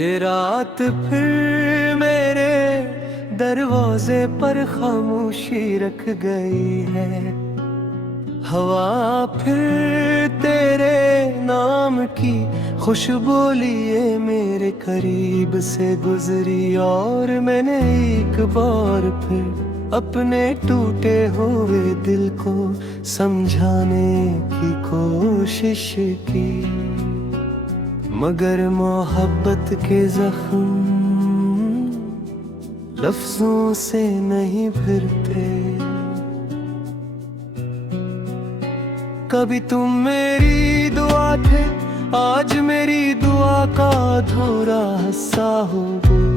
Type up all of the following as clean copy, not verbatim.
ये रात फिर मेरे दरवाजे पर खामोशी रख गई है। हवा फिर तेरे नाम की खुशबू लिए मेरे करीब से गुजरी, और मैंने एक बार फिर अपने टूटे हुए दिल को समझाने की कोशिश की, मगर मोहब्बत के जख्म लफ्जों से नहीं भरते। कभी तुम मेरी दुआ थे, आज मेरी दुआ का अधूरा हिस्सा हो गए।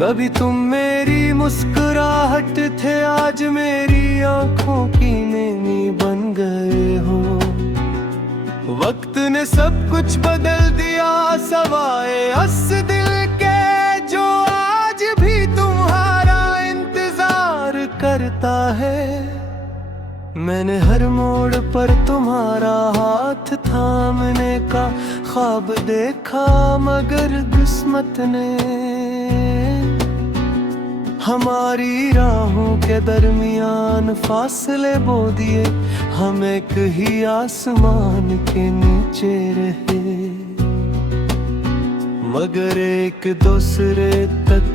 कभी तुम मेरी मुस्कुराहट थे, आज मेरी आंखों की नैनी बन गए हो। वक्त ने सब कुछ बदल दिया सवाए हंस दिल के, जो आज भी तुम्हारा इंतजार करता है। मैंने हर मोड़ पर तुम्हारा हाथ थामने का ख्वाब देखा, मगर किस्मत ने हमारी राहों के दरमियान फासले बो दिए। हम एक ही आसमान के नीचे रहे, मगर एक दूसरे तक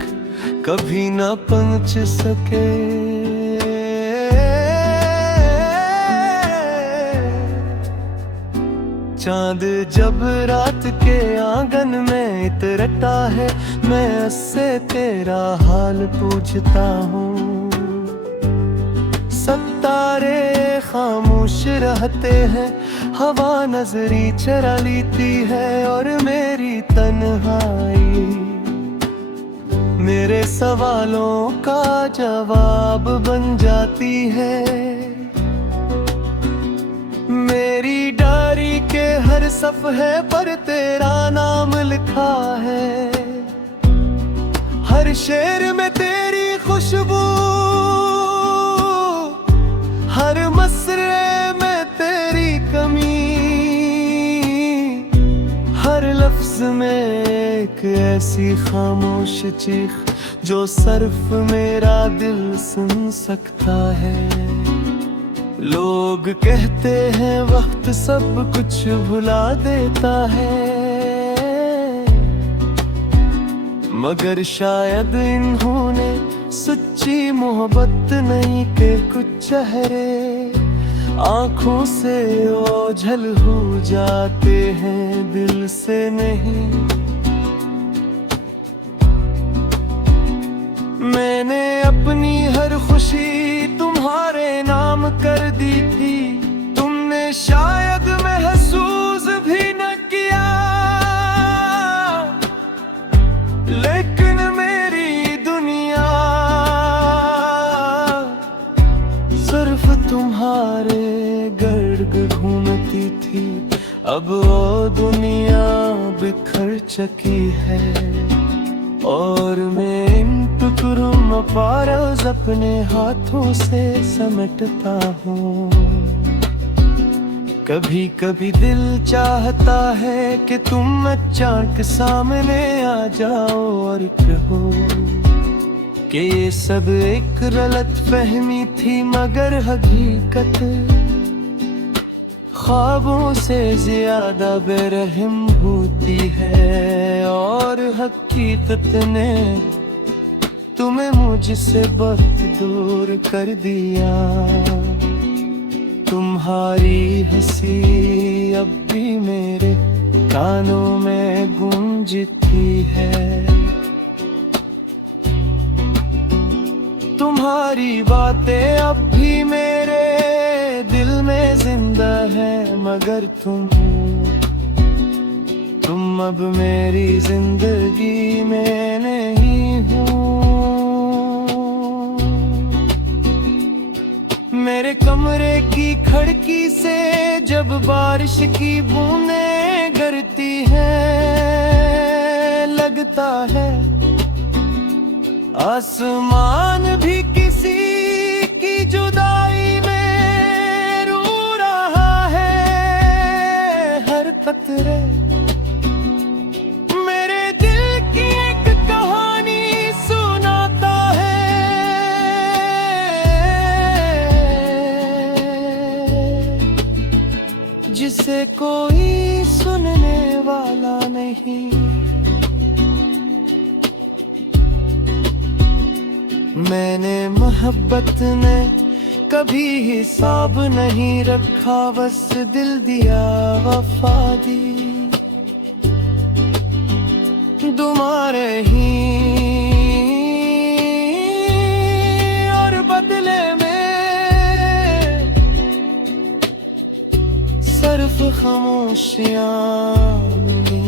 कभी ना पहुंच सके। चांद जब रात के आंगन में इतरता है, मैं उससे तेरा हाल पूछता हूँ। सितारे खामोश रहते हैं, हवा नजरी चरा लेती है, और मेरी तन्हाई मेरे सवालों का जवाब बन जाती है। मेरी डायरी के हर सफ़हे पर तेरा नाम लिखा है, हर शेर में तेरी खुशबू, हर मसरे में तेरी कमी, हर लफ्ज में एक ऐसी खामोश चीख जो सिर्फ मेरा दिल सुन सकता है। लोग कहते हैं वक्त सब कुछ भुला देता है, मगर शायद इन्होंने सच्ची मोहब्बत नहीं के कुछ चेहरे आंखों से ओझल हो जाते हैं, दिल से नहीं। मैंने अपनी हर खुशी तुम्हारे नाम कर दी थी, तुमने शायद महसूस भी न किया, लेकिन मेरी दुनिया सिर्फ तुम्हारे गर्द घूमती थी। अब वो दुनिया बिखर चुकी है, और मैं इन टुकड़ों में पारस अपने हाथों से समेटता हूँ। कभी कभी दिल चाहता है कि तुम अचानक सामने आ जाओ और कहो कि ये सब एक गलत फहमी थी, मगर हकीकत ख्वाबों से ज्यादा बेरहम होती है, और हकीकत ने तुम्हें मुझसे बहुत दूर कर दिया। तुम्हारी हंसी अब भी मेरे कानों में गूंजती है, तुम्हारी बातें अब भी मेरे दिल में जिंदा है, मगर तुम अब मेरी जिंदगी में नहीं हो। मेरे कमरे की खिड़की से जब बारिश की बूंदें गिरती हैं, लगता है आसमान भी किसी की जुदाई में रो रहा है। हर कतरे मेरे मुझसे कोई सुनने वाला नहीं। मैंने मोहब्बत में कभी हिसाब नहीं रखा, बस दिल दिया वफा दी। तुम्हारे ही और बदले में सिर्फ खामोशियां मिली।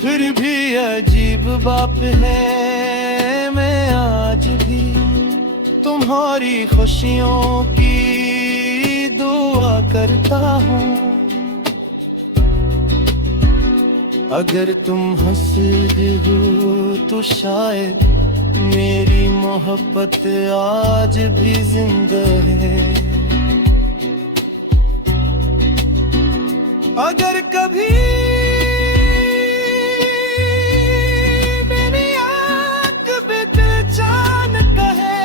फिर भी अजीब बात है, मैं आज भी तुम्हारी खुशियों की दुआ करता हूँ। अगर तुम हंसते हो तो शायद मेरी मोहब्बत आज भी जिंदा है। अगर कभी मेरी आँख भी बेचैन कहे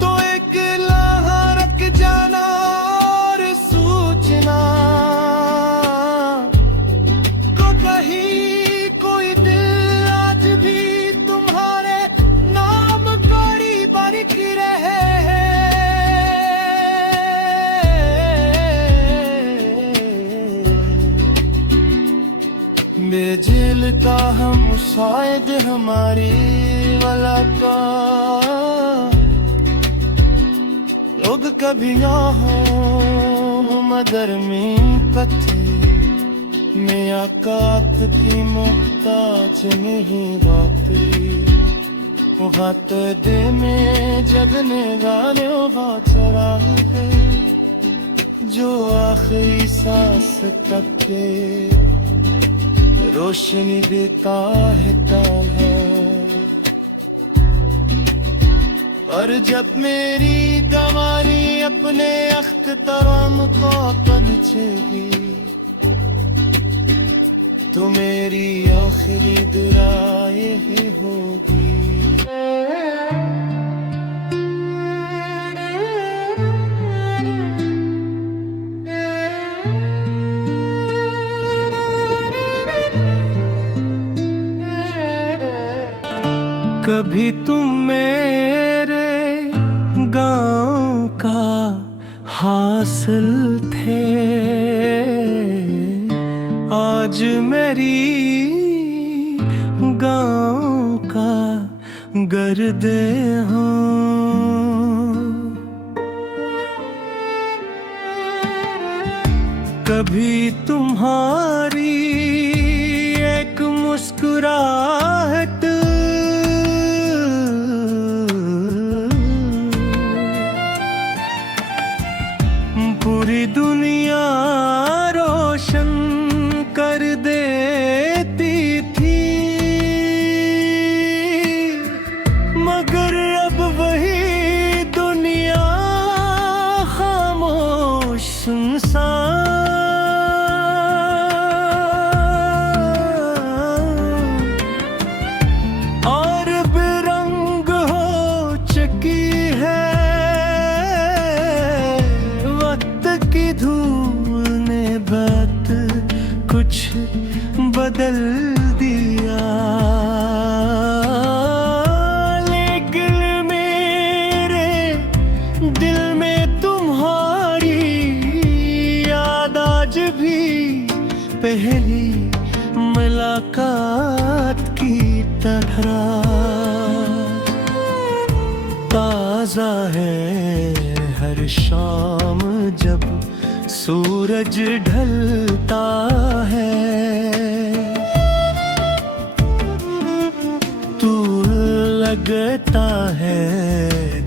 तो एक लम्हा रख जाना और सोचना को कहीं कोई दिल आज भी तुम्हारे नाम कड़ी बारिक रहे। बेजेल का हम शायद हमारी मुलाकात लोग कभी ना हो मदर में कथे में आकात की मुहताज नहीं बाती। बात दे में जगने गाने चरा है जो आखिरी सांस तक के रोशनी देता है ताला। और जब मेरी दवानी अपने अख्तराम को पहुंचेगी तो मेरी आखिरी दुआ यही होगी। कभी तुम मेरे गांव का हासिल थे, आज मेरी गांव का गर्दे हो। कभी तुम्हारी एक मुस्कुराहट पूरी दुनिया रोशन कर देती थी। मगर अब वही दुनिया खामोश सुनसान और बेरंग हो चुकी है। की धूल ने बात कुछ बदल दिया, लेकिन मेरे दिल में तुम्हारी याद आज भी पहली मुलाकात की तरह ताजा है। हर शाम जब सूरज ढलता है तू लगता है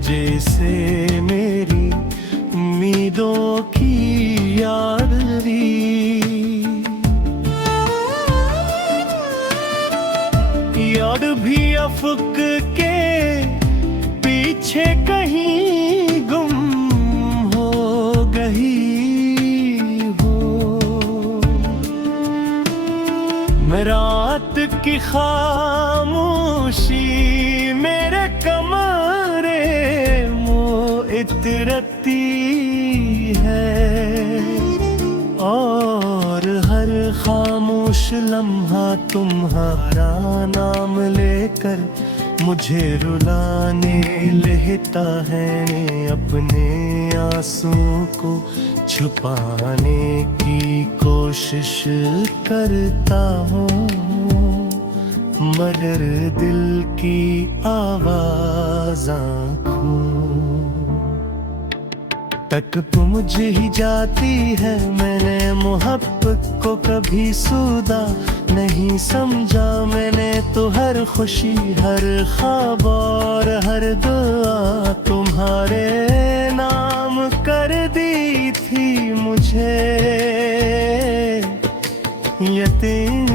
जैसे मेरी उम्मीदों की यादरी। याद भी अफक के पीछे कहीं गुम हो गई हो। मैं रात की खामोशी मेरे कमरे मोए इतरती है, और हर खामोश लम्हा तुम्हारा नाम लेकर मुझे रुलाने लेता है। अपने आंसुओं को छुपाने की कोशिश करता हूँ, मगर दिल की आवाज़ आँखों तक पहुँच ही जाती है। मैंने मोहब्बत को कभी सूदा नहीं समझा, मैंने तो हर खुशी, हर ख्वाब और हर दुआ तुम्हारे नाम कर दी थी। मुझे यतीम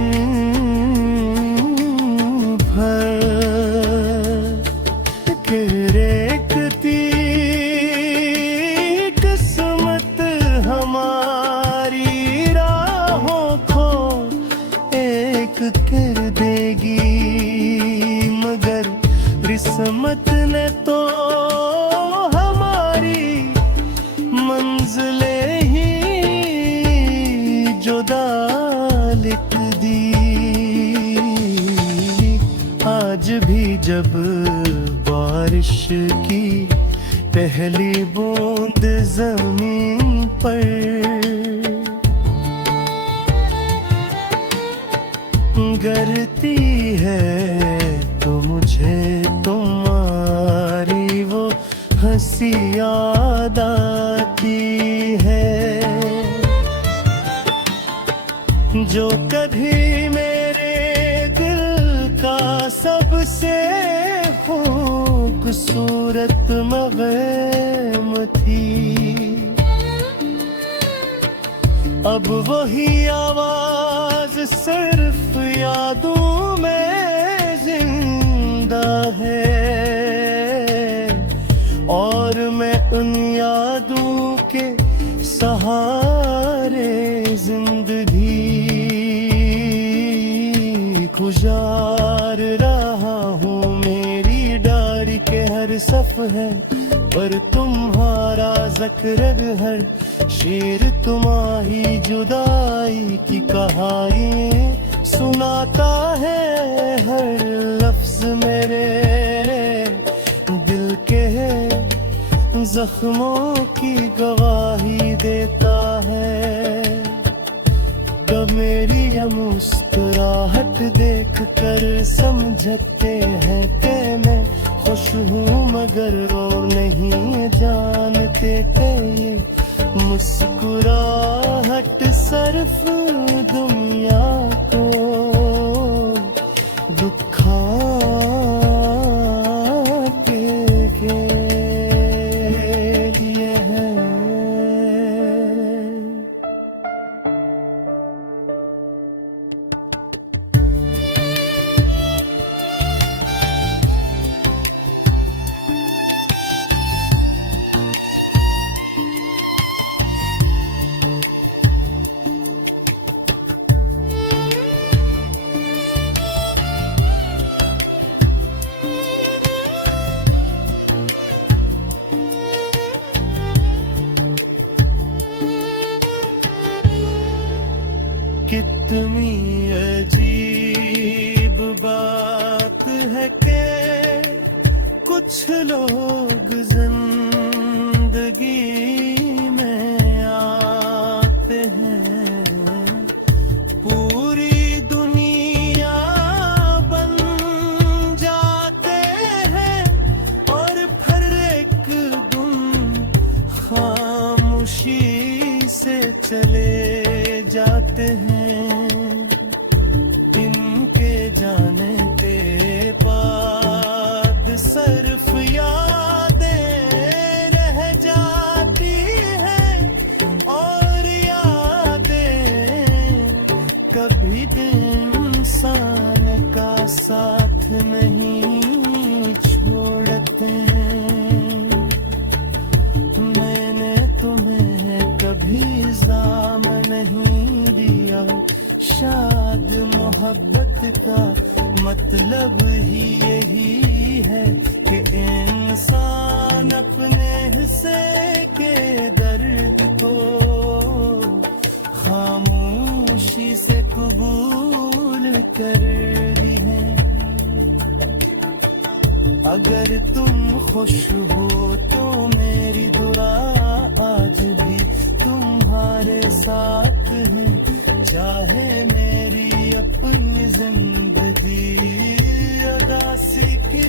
भर के रेखती किस्मत हमारी राहों को एक कर देगी, मगर किस्मत ने तो हमारी मंजिलें ही जुदा लिख दी। आज भी जब बारिश की पहली बूंद जमीन पर गिरती है, तो मुझे तुम्हारी वो हंसी याद आती है, जो कभी मेरे दिल का सबसे खूबसूरत मग़म थी। अब वही आवाज़ सिर्फ यादों में जिंदा है, और मैं उन यादों के सहारे जिंदगी गुजार रहा हूँ। मेरी डायरी के हर सफ़े पर तुम्हारा ज़िक्र, हर शेर तुम्हारी जुदाई की कहानी सुनाता है। हर लफ्ज़ मेरे दिल के जख्मों की गवाही देता है। कब मेरी यह मुस्कुराहट देख कर समझते हैं कि मैं खुश हूँ, मगर और नहीं जानते कि ये मुस्कुराहट सिर्फ दुनिया को कितनी अजीब बात है कि कुछ लोग जिंदगी में आते हैं, पूरी दुनिया बन जाते हैं, और फिर एक दिन खामोशी से चले जाते हैं। इनके जाने के बाद सिर्फ यादें रह जाती हैं, और यादें कभी इंसान का साथ नहीं छोड़ते हैं। मैंने तुम्हें कभी इल्ज़ाम नहीं दिया, शायद मोहब्बत का मतलब ही यही है कि इंसान अपने अगर तुम खुश हो तो मेरी दुआ आज भी तुम्हारे साथ है, चाहे मेरी अपनी जिंदगी उदासी की